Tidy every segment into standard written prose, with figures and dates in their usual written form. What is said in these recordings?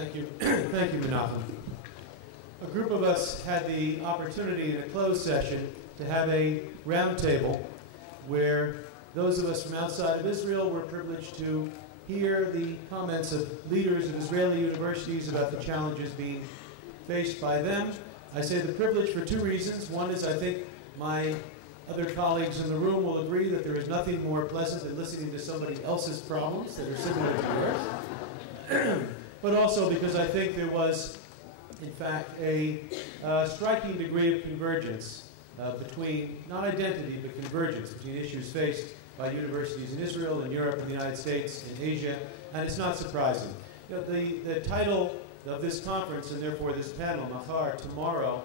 Thank you. Thank you, Menachem. A group of us had the opportunity in a closed session to have a roundtable where those of us from outside of Israel were privileged to hear the comments of leaders of Israeli universities about the challenges being faced by them. I say the privilege for two reasons. One is I think my other colleagues in the room will agree that there is nothing more pleasant than listening to somebody else's problems that are similar to yours. But also because I think there was, in fact, a striking degree of convergence between, not identity, but convergence between issues faced by universities in Israel, in Europe, in the United States, in Asia, and it's not surprising. You know, the title of this conference, and therefore this panel, Machar, tomorrow,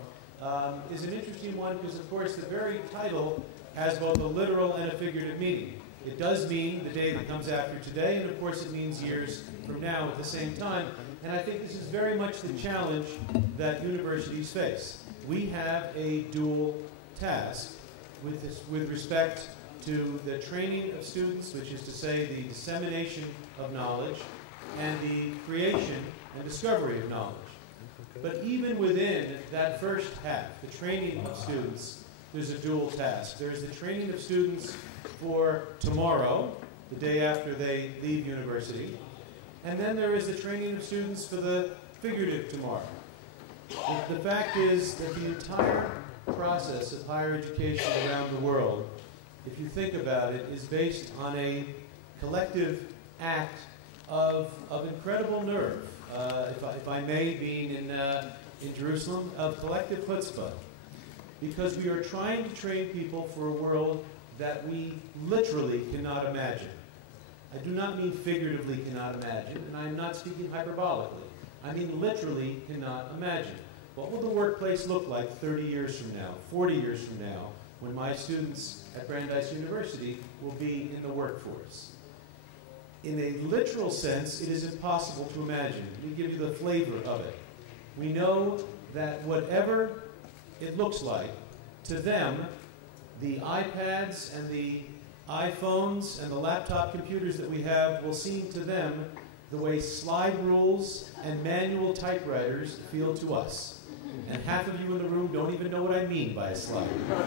is an interesting one because, of course, the very title has both a literal and a figurative meaning. It does mean the day that comes after today, and of course it means years from now at the same time. And I think this is very much the challenge that universities face. We have a dual task with respect to the training of students, which is to say the dissemination of knowledge, and the creation and discovery of knowledge. But even within that first half, the training of students, there's a dual task. There's the training of students for tomorrow, the day after they leave university, and then there is the training of students for the figurative tomorrow. The fact is that the entire process of higher education around the world, if you think about it, is based on a collective act of incredible nerve, if I may, being in Jerusalem, of collective chutzpah. Because we are trying to train people for a world that we literally cannot imagine. I do not mean figuratively cannot imagine, and I'm not speaking hyperbolically. I mean literally cannot imagine. What will the workplace look like 30 years from now, 40 years from now, when my students at Brandeis University will be in the workforce? In a literal sense, it is impossible to imagine. Let me give you the flavor of it. We know that whatever it looks like, to them, the iPads and the iPhones and the laptop computers that we have will seem to them the way slide rules and manual typewriters feel to us. And half of you in the room don't even know what I mean by a slide rule.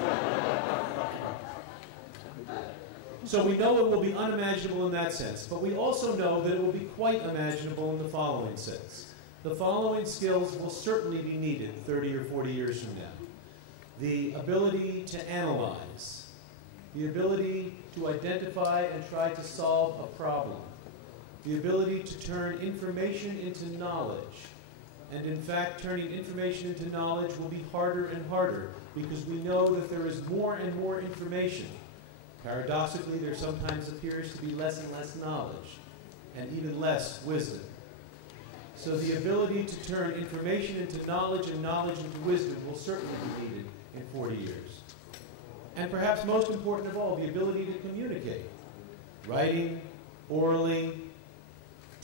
So we know it will be unimaginable in that sense, but we also know that it will be quite imaginable in the following sense. The following skills will certainly be needed 30 or 40 years from now. The ability to analyze, the ability to identify and try to solve a problem, the ability to turn information into knowledge. And in fact, turning information into knowledge will be harder and harder because we know that there is more and more information. Paradoxically, there sometimes appears to be less and less knowledge and even less wisdom. So the ability to turn information into knowledge and knowledge into wisdom will certainly be needed in 40 years. And perhaps most important of all, the ability to communicate. Writing, orally,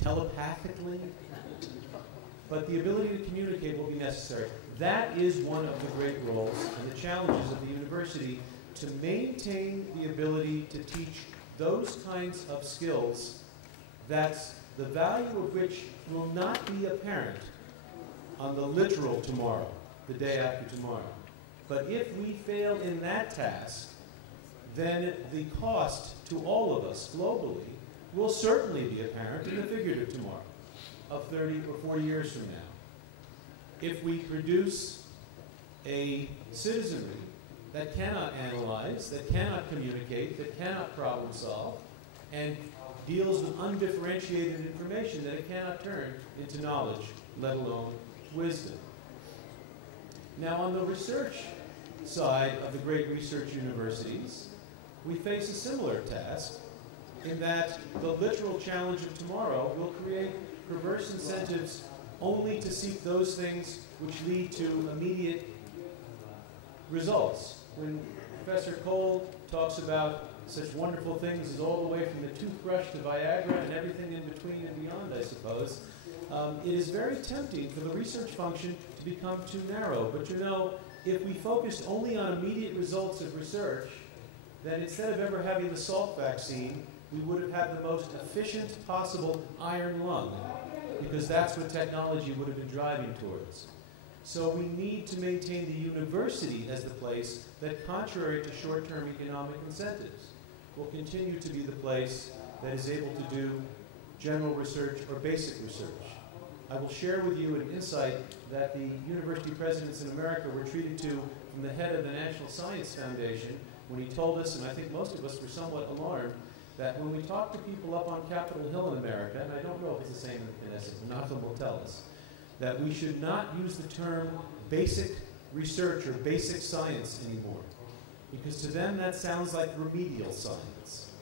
telepathically. But the ability to communicate will be necessary. That is one of the great roles and the challenges of the university, to maintain the ability to teach those kinds of skills that the value of which will not be apparent on the literal tomorrow, the day after tomorrow. But if we fail in that task, then the cost to all of us globally will certainly be apparent in the figurative tomorrow of 30 or 40 years from now. If we produce a citizenry that cannot analyze, that cannot communicate, that cannot problem solve, and deals with undifferentiated information that it cannot turn into knowledge, let alone wisdom. Now, on the research side of the great research universities, we face a similar task in that the literal challenge of tomorrow will create perverse incentives only to seek those things which lead to immediate results. When Professor Cole talks about such wonderful things as all the way from the toothbrush to Viagra and everything in between and beyond, I suppose, it is very tempting for the research function to become too narrow. But you know, if we focused only on immediate results of research, then instead of ever having the Salk vaccine, we would have had the most efficient possible iron lung. because that's what technology would have been driving towards. So we need to maintain the university as the place that, contrary to short-term economic incentives, will continue to be the place that is able to do general research or basic research. I will share with you an insight that the university presidents in America were treated to from the head of the National Science Foundation when he told us, and I think most of us were somewhat alarmed, that when we talk to people up on Capitol Hill in America, and I don't know if it's the same in Knesset, Menachem will tell us, that we should not use the term basic research or basic science anymore, because to them that sounds like remedial science.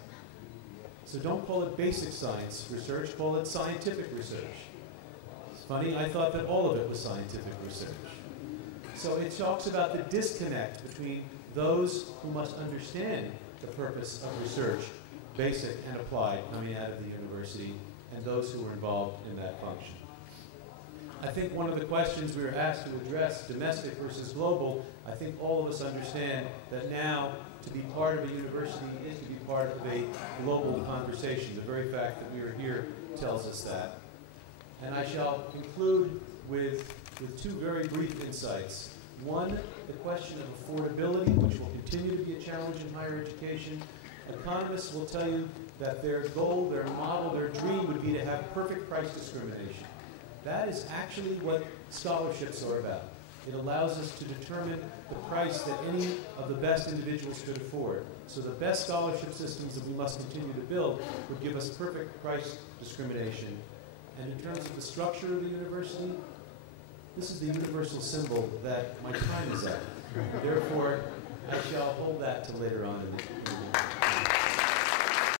So don't call it basic science research, call it scientific research. It's funny, I thought that all of it was scientific research. So it talks about the disconnect between those who must understand the purpose of research, basic and applied, coming out of the university, and those who are involved in that function. I think one of the questions we were asked to address, domestic versus global, I think all of us understand that now to be part of a university is to be part of a global conversation. The very fact that we are here tells us that. And I shall conclude with two very brief insights. One, the question of affordability, which will continue to be a challenge in higher education. Economists will tell you that their goal, their model, their dream would be to have perfect price discrimination. That is actually what scholarships are about. It allows us to determine the price that any of the best individuals could afford. So the best scholarship systems that we must continue to build would give us perfect price discrimination. And in terms of the structure of the university, this is the universal symbol that my time is up. Therefore, I shall hold that till later on in the evening.